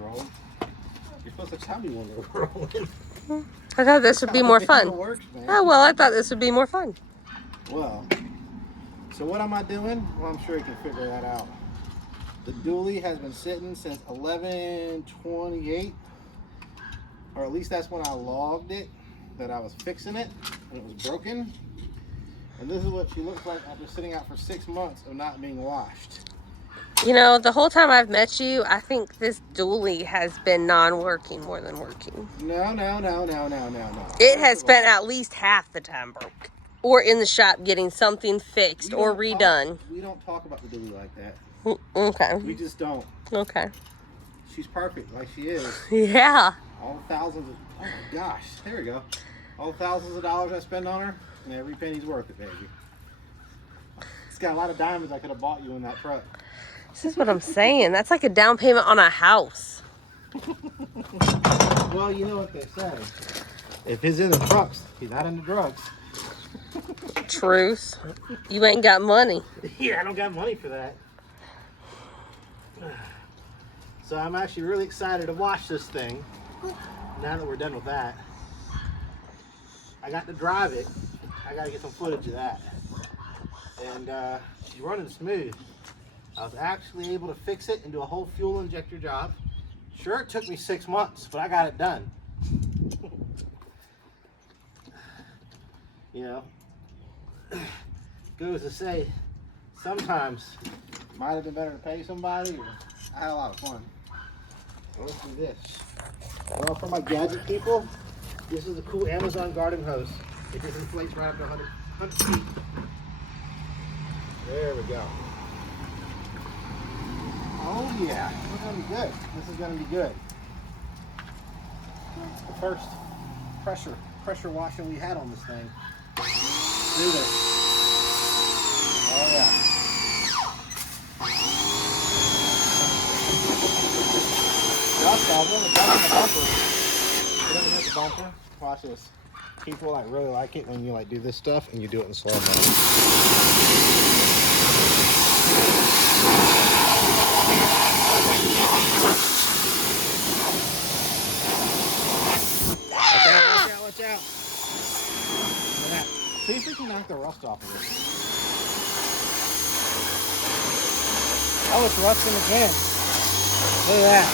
rolling. You're supposed to tell me when they're rolling. I thought this would be more fun. Works, man. Oh, well, I thought this would be more fun. Well, so what am I doing? Well, I'm sure you can figure that out. The dually has been sitting since 11/28, or at least that's when I logged it, that I was fixing it, and it was broken. And this is what she looks like after sitting out for 6 months of not being washed. You know, the whole time I've met you, I think this dually has been non-working more than working. No. It has spent at least half the time broke. Or in the shop getting something fixed or redone. We don't talk about the dually like that. Okay. We just don't. Okay. She's perfect like she is. Yeah. All the thousands of, oh my gosh, there we go. All the thousands of dollars I spend on her, and every penny's worth it, baby. It's got a lot of diamonds I could have bought you in that truck. This is what I'm saying. That's like a down payment on a house. Well, you know what they say. If he's in the trucks, he's not in the drugs. Truth. You ain't got money. Yeah, I don't got money for that. So I'm actually really excited to watch this thing. Now that we're done with that. I got to drive it. I got to get some footage of that. And she's running smooth. I was actually able to fix it and do a whole fuel injector job. Sure, it took me 6 months, but I got it done. You know, goes to say, sometimes it might have been better to pay somebody, or I had a lot of fun. So let's do this. Well, for my gadget people, this is a cool Amazon garden hose. It just inflates right up to 100 feet. There we go. Oh yeah, this is gonna be good. This is gonna be good. The first pressure washing we had on this thing. Do this. Oh yeah. Rust off. It doesn't hit the bumper. Watch this. People like really like it when you like do this stuff and you do it in slow mo. Watch out. Look at that. See if we can knock the rust off of it. Oh, it's rusting again. Look at that.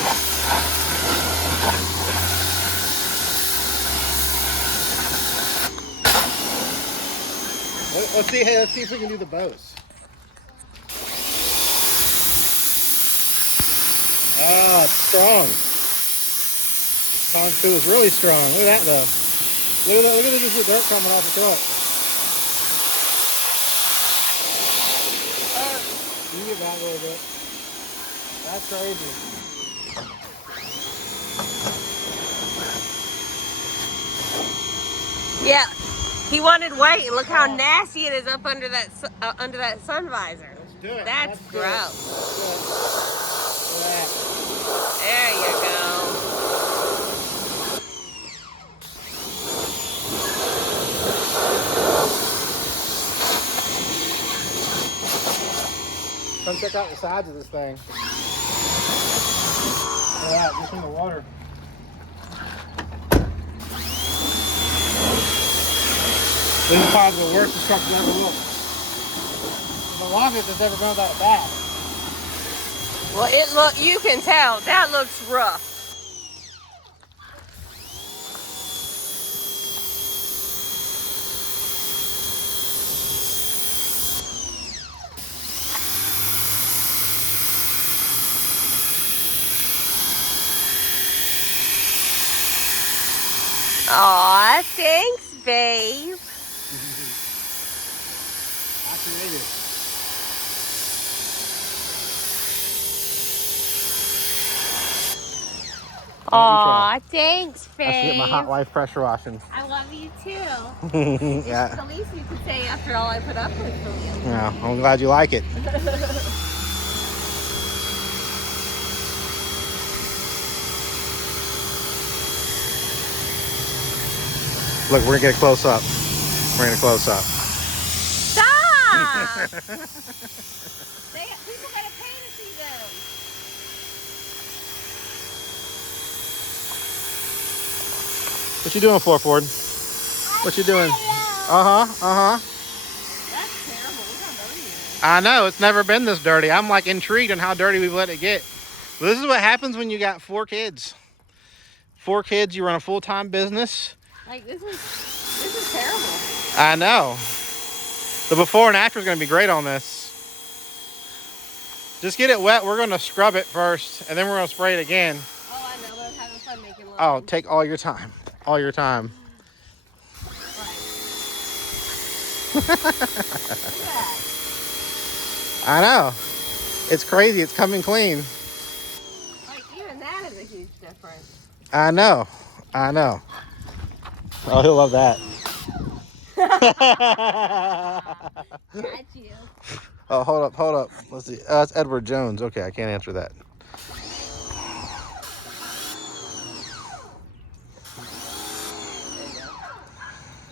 Let's see if we can do the bows. Oh, it's strong. Kong Fu is really strong. Look at that though. Look at this dirt coming off the truck. You get back a little bit. That's crazy. Yeah. He wanted white, and look how nasty it is up under that sun visor. Let's do it. That's gross. That's There you go. Come check out the sides of this thing. Look at that, just in the water. This is probably the worst the truck's ever looked. The longest it's ever gone that bad. Well, you can tell that looks rough. Aw, thanks, babe. I created it. Aw, thanks, babe. I should get my hot wife pressure washing. I love you too. Yeah. It's the least you could say after all I put up with from you. Yeah, I'm glad you like it. Look, we're gonna get a close up. We're gonna close up. Stop! People gotta pay to see them. What you doing for, Ford? What you doing? Uh-huh. That's terrible. Look how dirty it is. I know, it's never been this dirty. I'm like intrigued on how dirty we've let it get. But this is what happens when you got 4 kids. 4 kids, you run a full-time business. Like, this is terrible. I know. The before and after is going to be great on this. Just get it wet. We're going to scrub it first, and then we're going to spray it again. Oh, I know. I was having fun making lines. Oh, take all your time. All your time. Look at that. I know. It's crazy. It's coming clean. Like, even that is a huge difference. I know. Oh, he'll love that. Got you. Oh, hold up. Let's see. That's Edward Jones. Okay, I can't answer that.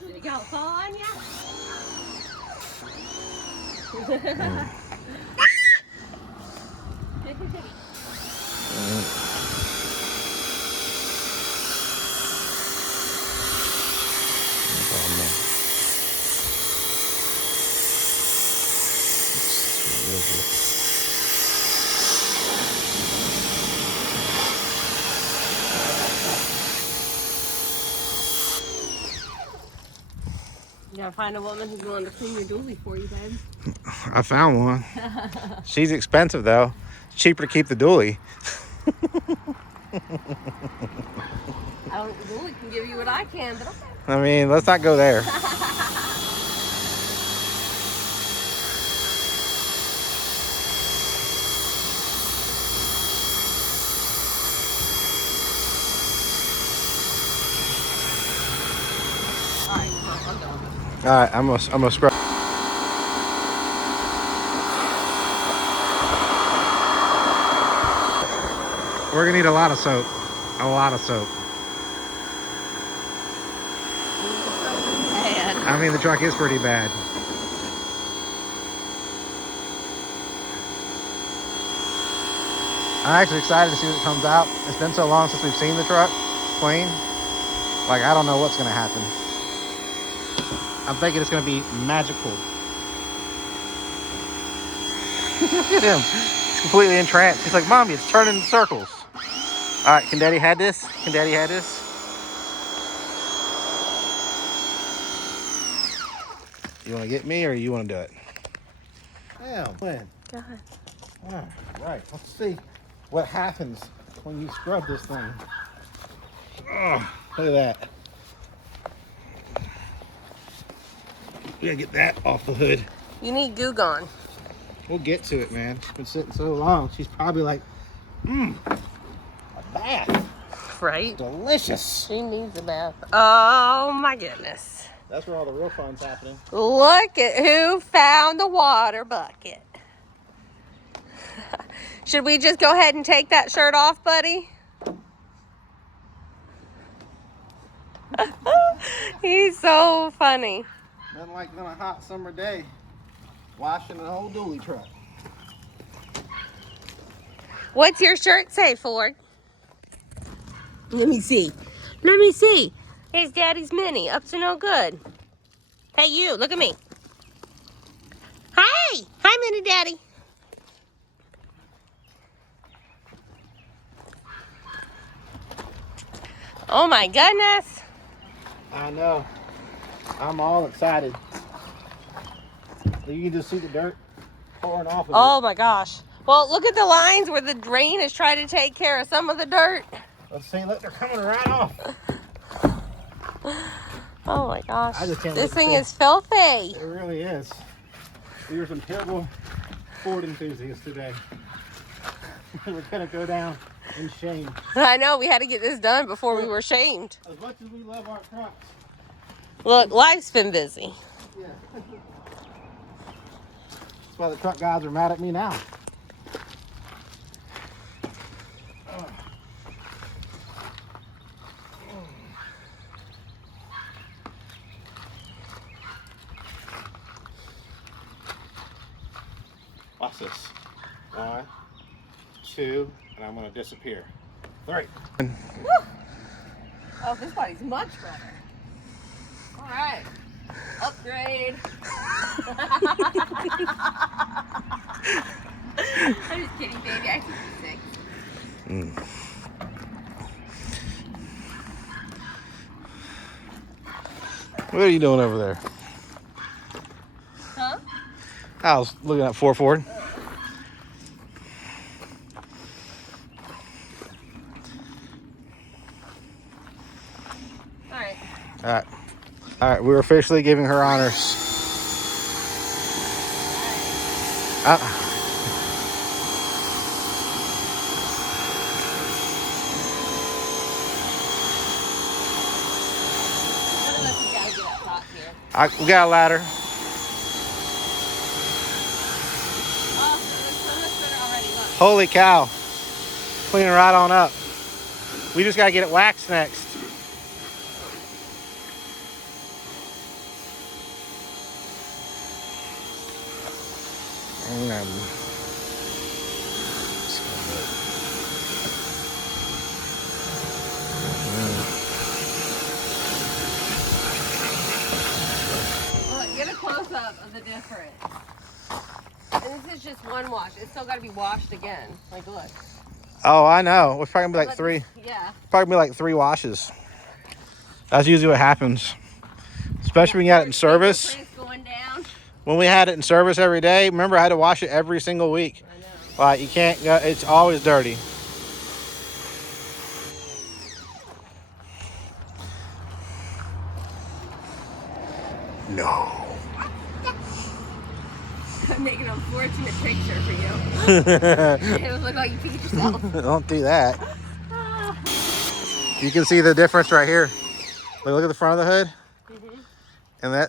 Did it go fall on you? You gotta find a woman who's willing to clean your dually for you, babe. I found one. She's expensive though. It's cheaper to keep the dually. I don't think the dually can give you what I can, but okay. I mean, let's not go there. Alright, I'm done. All right, I'm gonna scrub. We're gonna need a lot of soap. A lot of soap. Bad. I mean, the truck is pretty bad. I'm actually excited to see what comes out. It's been so long since we've seen the truck clean. Like, I don't know what's gonna happen. I'm thinking it's gonna be magical. Look at him. He's completely entranced. He's like, Mommy, it's turning in circles. All right, can Daddy have this? Can Daddy have this? You want to get me or you want to do it? Yeah, when? God. All right, let's see what happens when you scrub this thing. Oh, look at that. We gotta get that off the hood. You need Goo Gone. We'll get to it, man. It's been sitting so long. She's probably like, a bath. Right? Delicious. She needs a bath. Oh my goodness. That's where all the real fun's happening. Look at who found the water bucket. Should we just go ahead and take that shirt off, buddy? He's so funny. Nothing like on a hot summer day, washing an old dually truck. What's your shirt say, Ford? Let me see. Let me see. Here's Daddy's mini. Up to no good. Hey, you. Look at me. Hi. Hi, Mini Daddy. Oh, my goodness. I know. I'm all excited. You can just see the dirt pouring off of Oh, my gosh. Well, look at the lines where the rain is trying to take care of some of the dirt. it. Let's see. Look, they're coming right off. Oh, my gosh. I just can't This wait to thing see. is filthy. It really is. We were some terrible Ford enthusiasts today. We're gonna go down in shame. I know. We had to get this done before we were shamed. As much as we love our trucks. Look, life's been busy. Yeah. That's why the truck guys are mad at me now. Watch this. 1, 2, and I'm gonna disappear. 3. Oh, this body's much better. All right. Upgrade. I'm just kidding, baby. I keep you 6. What are you doing over there? Huh? I was looking at 4 Ford. All right. All right. All right, we're officially giving her honors. One of us has got to get up top here. We got a ladder. Oh, it looks so much better already. Look. Holy cow. Cleaning right on up. We just got to get it waxed next. Look, get a close-up of the difference. And this is just one wash. It's still got to be washed again. Like, look. Oh, I know. It's probably gonna be like Look, 3. Yeah. Probably be like 3 washes. That's usually what happens. Especially when you got it in service. Going down. When we had it in service every day, remember I had to wash it every single week. I know. Like you can't go, it's always dirty. No. I'm making an unfortunate picture for you. It would look like you peed yourself. Don't do that. You can see the difference right here. Look at the front of the hood.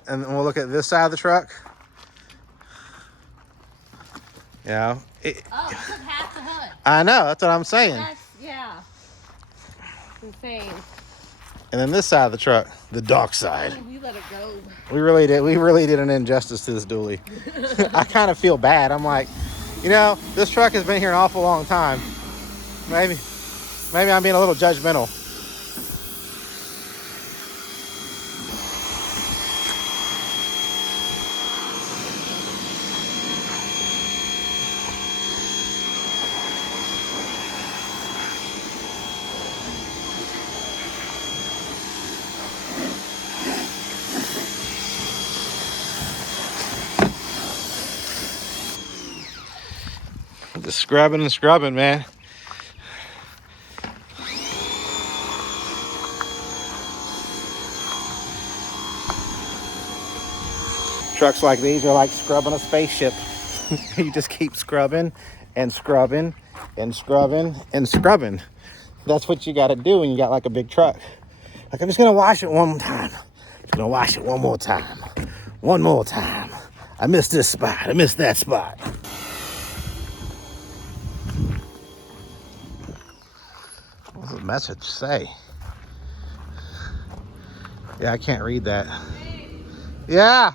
And we'll look at this side of the truck. You know, Oh, it took half the hood. I know, that's what I'm saying. Yeah. Insane. And then this side of the truck, the dark side. We let it go. We really did. We really did an injustice to this dually. I kind of feel bad. I'm like, you know, this truck has been here an awful long time. Maybe I'm being a little judgmental. Just scrubbing and scrubbing, man. Trucks like these are like scrubbing a spaceship. You just keep scrubbing and scrubbing and scrubbing and scrubbing. That's what you got to do when you got like a big truck. Like, I'm just going to wash it one more time. Just going to wash it one more time. One more time. I missed this spot. I missed that spot. What does the message say? Yeah, I can't read that. Yeah.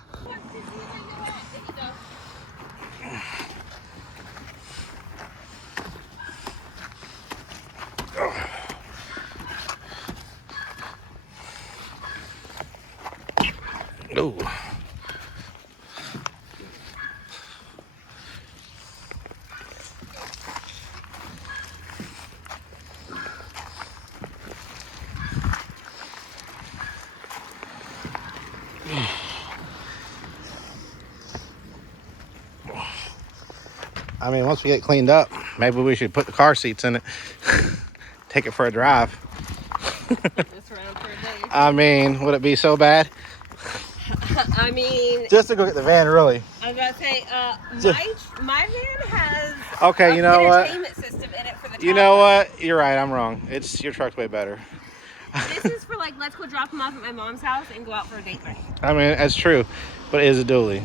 Oh. I mean, once we get cleaned up, maybe we should put the car seats in it. Take it for a drive. This around for a day. I mean, would it be so bad? I mean, Just to go get the van, really. I was about to say, my van has Okay, you know what? entertainment system in it for the You know what? You're right. I'm wrong. Your truck's way better. This is for like, let's go drop them off at my mom's house and go out for a date night. I mean, that's true, but it is a dually.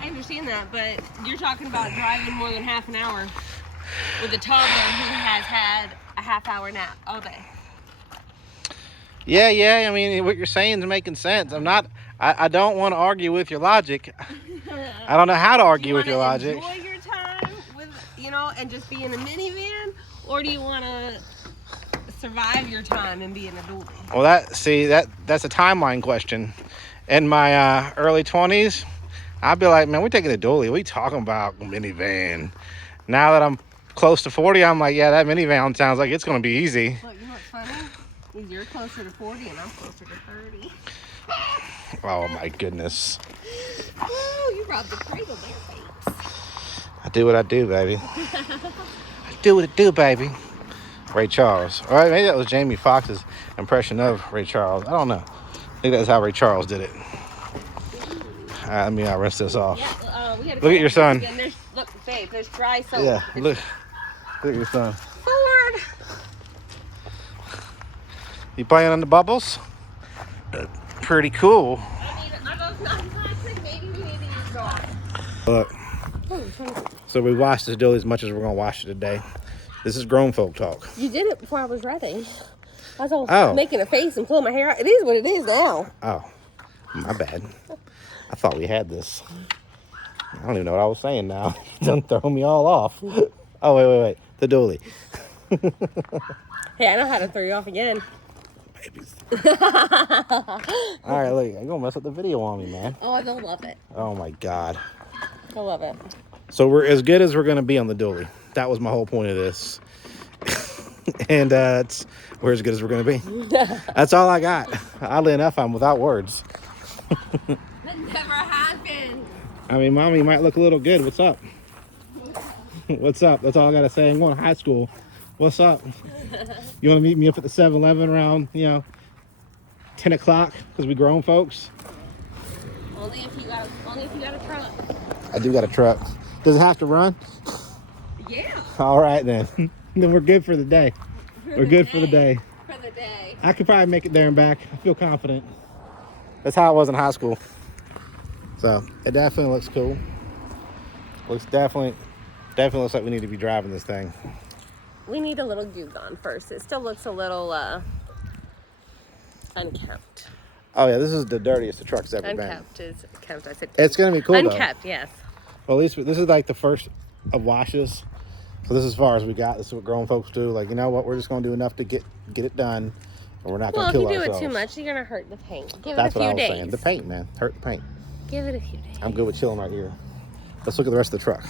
I understand that, but you're talking about driving more than half an hour with a toddler who has had a half-hour nap all day. Yeah. I mean, what you're saying is making sense. I don't want to argue with your logic. I don't know how to argue with your logic. Enjoy your time with, and just be in a minivan, or do you want to survive your time and be in a dually? Well, that's a timeline question. In my early 20s, I'd be like, man, we're taking a dually. We talking about minivan. Now that I'm close to 40, I'm like, yeah, that minivan sounds like it's gonna be easy. Look, you know what's funny? Is you're closer to 40 and I'm closer to 30. Oh my goodness. Oh, you robbed the cradle there, babes. I do what I do, baby. I do what I do, baby. Ray Charles. All right, maybe that was Jamie Foxx's impression of Ray Charles. I don't know. I think that's how Ray Charles did it. All right, let me rinse this off. Yeah, we Look at your son. Look, babe, there's dry soap. Yeah, look at your son. Ford. You playing on the bubbles? Pretty cool. I mean, are those not plastic? Maybe we need to use ours. Look. So we washed this dually as much as we're gonna wash it today. This is grown folk talk. You did it before I was ready. I was all making a face and pulling my hair out. It is what it is now. Oh, my bad. I thought we had this. I don't even know what I was saying now. Don't throw me all off. Oh, wait. The dually. Hey, I know how to throw you off again. Babies. All right, look, I'm gonna mess up the video on me, man. Oh, they'll love it. Oh my God. They'll love it. So we're as good as we're gonna be on the dually. That was my whole point of this. And we're as good as we're gonna be. That's all I got. Oddly enough, I'm without words. That never happened. I mean, Mommy might look a little good. What's up? What's up? That's all I gotta say. I'm going to high school. What's up? You want to meet me up at the 7-Eleven around, 10 o'clock? Because we grown folks. Only if you got a truck. I do got a truck. Does it have to run? Yeah. All right, then. Then we're good for the day. We're good for the day. For the day. I could probably make it there and back. I feel confident. That's how it was in high school. So it definitely looks cool. Looks definitely looks like we need to be driving this thing. We need a little goose on first. It still looks a little unkempt. Oh yeah, this is the dirtiest the truck's ever been. Unkempt is kept. I said It's gonna be cool though. unkept, yes. Well, at least this is like the first of washes. So this is as far as we got. This is what grown folks do. Like, you know what? We're just gonna do enough to get it done, and we're not gonna kill ourselves. Well, if you do it too much, you're gonna hurt the paint. Give That's it a few what I was days. saying. The paint, man, hurt the paint. Give it a few days. I'm good with chilling right here. Let's look at the rest of the truck.